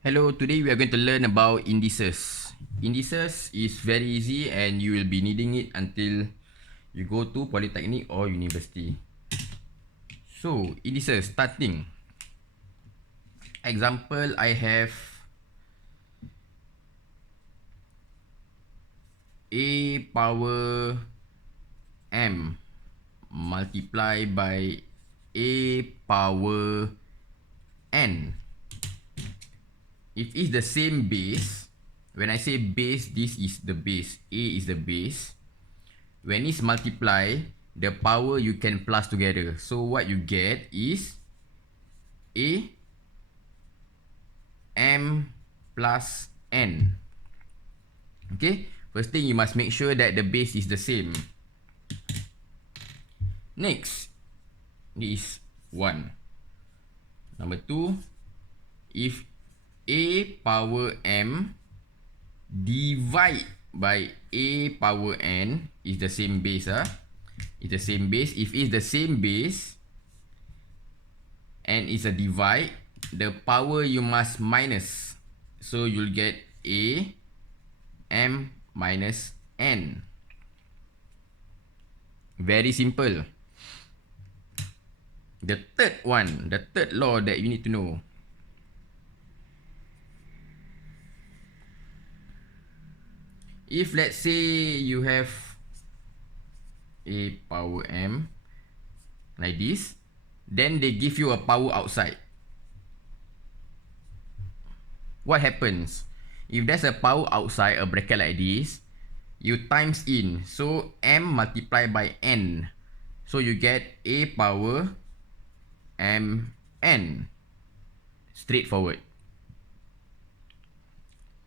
Hello, today we are going to learn about indices. Indices is very easy and you will be needing it until you go to polytechnic or university. So, indices starting. Example, I have a power m multiply by a power n. If it's the same base, when I say base, this is the base, a is the base. When it's multiply, the power you can plus together. So what you get is a m plus n. Okay, first thing you must make sure that the base is the same. Next is 1. Number 2, if a power m divide by a power n is the same base. It's the same base. If it's the same base and it's a divide, the power you must minus. So you'll get a m minus n. Very simple. The third one, the third law that you need to know. If let's say you have a power m like this, then they give you a power outside. What happens? If there's a power outside a bracket like this, you times in. So m multiplied by n. So you get a power m n. Straightforward.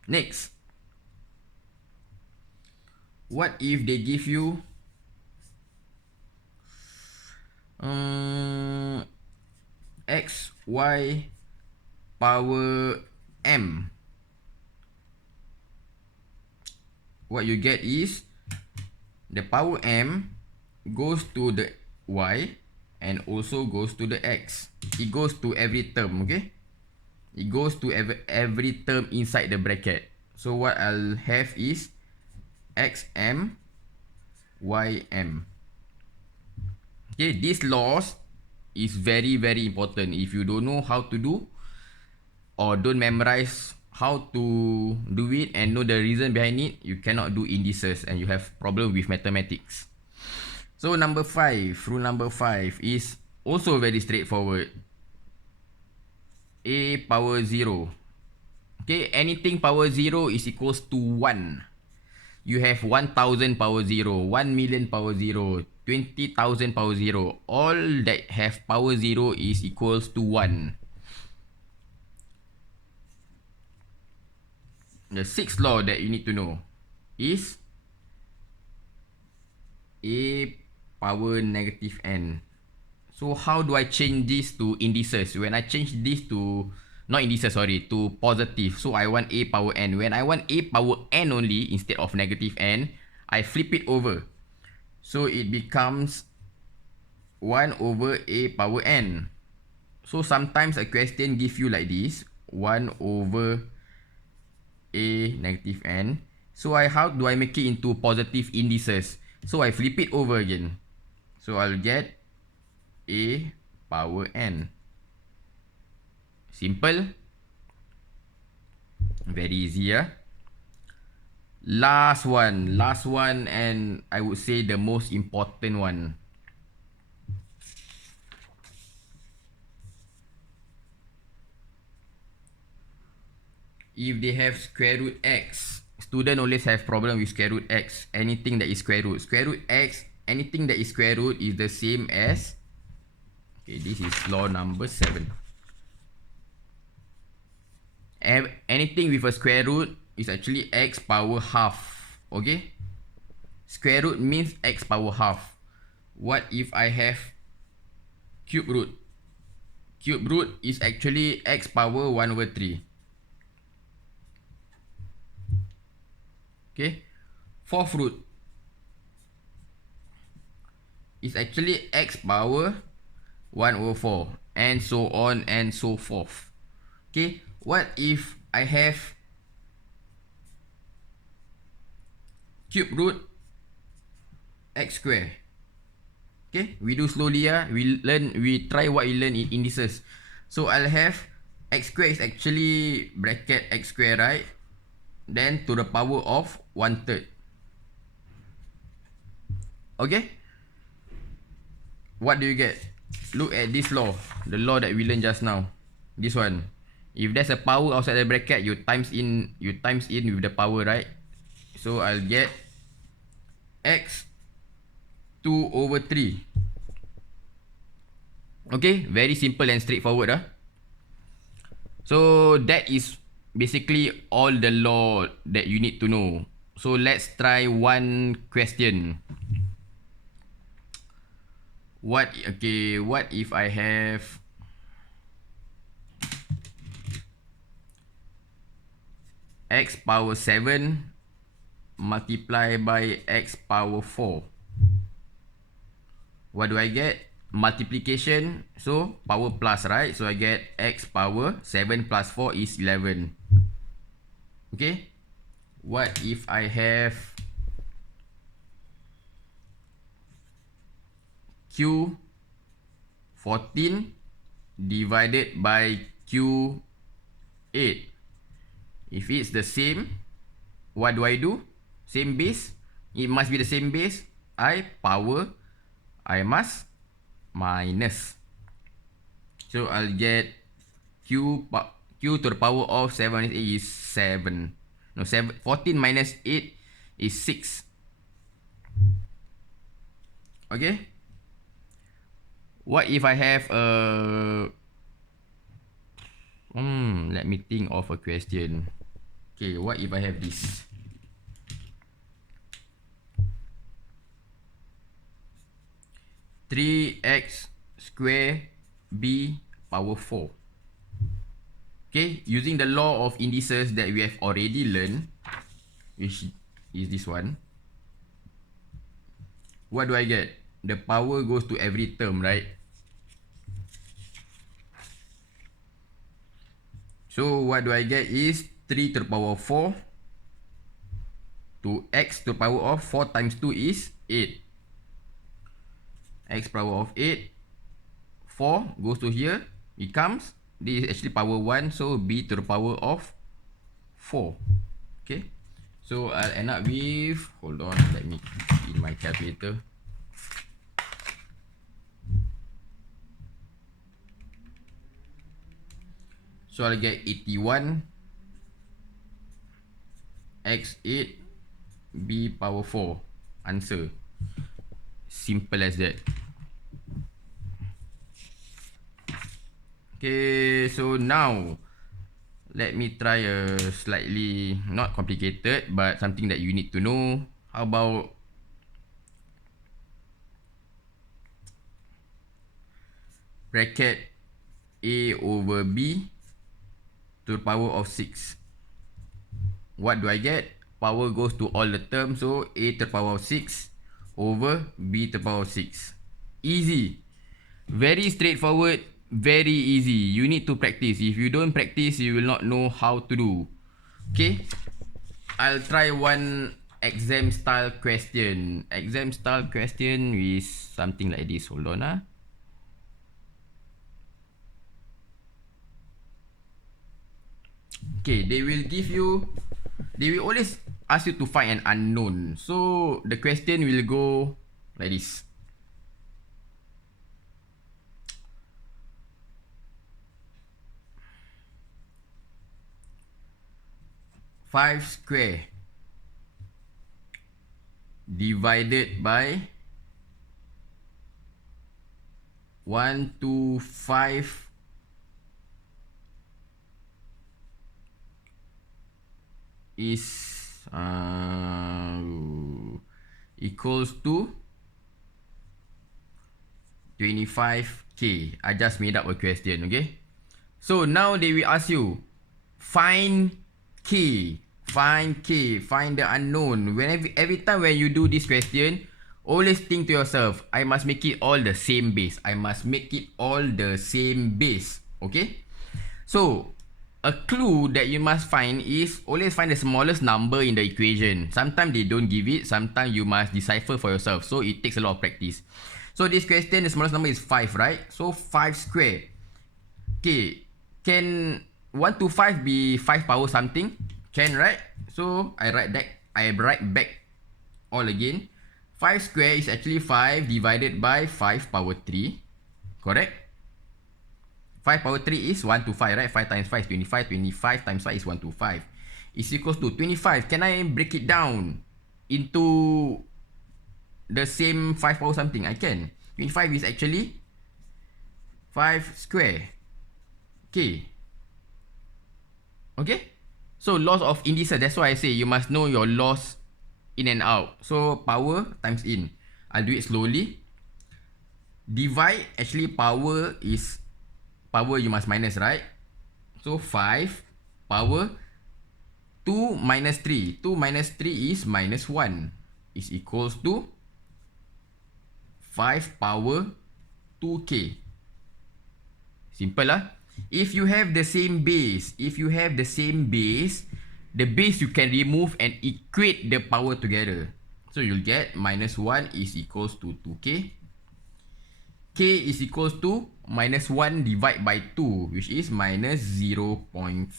Next. What if they give you x, y power m? What you get is the power m goes to the y and also goes to the x. It goes to every term, okay? It goes to every term inside the bracket. So what I'll have is xm ym. Okay, these laws is very important. If you don't know how to do or don't memorize how to do it and know the reason behind it, you cannot do indices and you have problem with mathematics. So number 5, rule number 5 is also very straightforward. A power 0. Okay, anything power 0 is equals to 1. You have 1000 power 0, 1 million power 0, 20,000 power 0. All that have power 0 is equals to 1. The sixth law that you need to know is a power negative n. So how do I change this to indices? When I change this to, not indices, sorry, to positive. So I want a power n. When I want a power n only instead of negative n, I flip it over. So it becomes 1 over a power n. So sometimes a question give you like this, 1 over a negative n. So how do I make it into positive indices? So I flip it over again. So I'll get a power n. Simple. Very easy, Last one, and I would say the most important one. If they have square root x, student always have problem with square root x. Anything that is square root x, anything that is square root is the same as, okay, this is law number 7. Anything with a square root is actually x power half. Okay, square root means x power half. What if I have cube root? Cube root is actually x power 1 over 3. Okay, fourth root is actually x power 1 over 4, and so on and so forth. Okay, what if I have cube root x square. Okay, we do slowly. We try what we learn in indices. So I'll have x square is actually bracket x square, right? Then to the power of 1/3. Okay, what do you get? Look at this law, the law that we learned just now. This one, if there's a power outside the bracket, you times in with the power, right? So I'll get x 2/3. Okay, very simple and straightforward. So that is basically all the law that you need to know. So let's try one question. What if I have x power 7 multiplied by x power 4? What do I get? Multiplication, so power plus, right? So I get x power 7 plus 4 is 11. Okay, what if I have q 14 divided by q 8? If it's the same, what do? Same base, it must be the same base. I must minus. So I'll get q to the power of 7 is 7. No, 14 minus 8 is 6. Okay, what if I have let me think of a question. Okay, what if I have this? Three x square b power 4. Okay, using the law of indices that we have already learned, which is this one. What do I get? The power goes to every term, right? So what do I get is 3 to the power of 4 to x to the power of 4 times 2 is 8. X power of 8, 4 goes to here, becomes, this is actually power 1, so b to the power of 4. Okay, so I'll end up with, hold on, let me in my calculator. So I'll get 81 x8 b power 4. Answer. Simple as that. Okay, so now let me try a slightly not complicated but something that you need to know. How about bracket a over b to the power of 6? What do I get? Power goes to all the terms, so a to the power of 6 over b to the power of 6. Easy, very straightforward, very easy. You need to practice. If you don't practice, you will not know how to do. Okay, I'll try one exam style question. Exam style question is something like this. Hold on. Okay, they will always ask you to find an unknown. So the question will go like this. 5 square divided by 125 is equals to 25k. I just made up a question, okay? So now they will ask you, find k, find the unknown. Every time when you do this question, always think to yourself, I must make it all the same base. I must make it all the same base, okay? So a clue that you must find is always find the smallest number in the equation. Sometimes they don't give it, sometimes you must decipher for yourself. So it takes a lot of practice. So this question, the smallest number is 5, right? So 5 square. Okay, can 1 to 5 be 5 power something? Can, right? So I write back all again. 5 square is actually 5 divided by 5 power 3. Correct? 5 power 3 is 1 to 5, right? 5 times 5 is 25. 25 times 5 is 1 to 5. Is equals to 25. Can I break it down into the same 5 power something? I can. 25 is actually 5 square. Okay. Okay. So loss of indices. That's why I say you must know your loss in and out. So power times in. I'll do it slowly. Divide. Actually power is power you must minus, right? So 5 power 2 minus 3. 2 minus 3 is minus 1. Is equals to 5 power 2k. Simple lah. If you have the same base, the base you can remove and equate the power together. So you'll get minus 1 is equals to 2k. K is equals to minus 1 divided by 2, which is minus 0.5.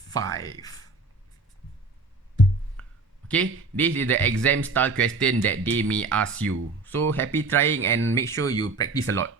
Okay, this is the exam style question that they may ask you. So happy trying and make sure you practice a lot.